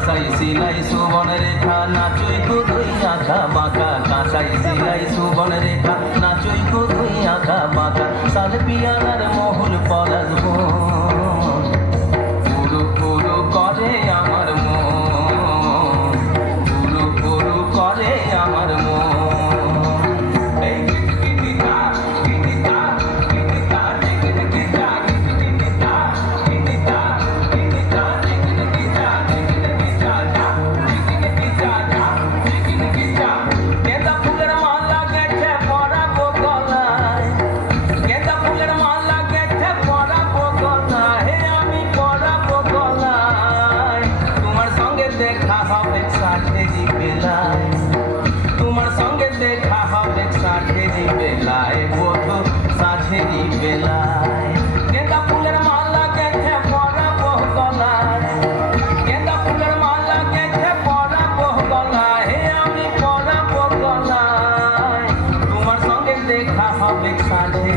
কাঁচাই সিলাই সুবন রেখা নাচুই কুদুই আঁকা বাঁকা। কাঁচাই সিলাই সুবন রেখা নাচুই কুদুই আঁকা বাঁকা। সাল পিয়ানার মহুল পরাজ বেলায় তোমার সঙ্গে দেখা হবে সাঁঝেরি বেলায় বধু সাঁঝেরি বেলায় গেঁদা ফুলের মালা গেঁথে পরাবো গলায়। গেঁদা ফুলের মালা গেঁথে পরাবো গলায়। আমি পরাবো গলায়। তোমার সঙ্গে দেখা হবে সাঁঝে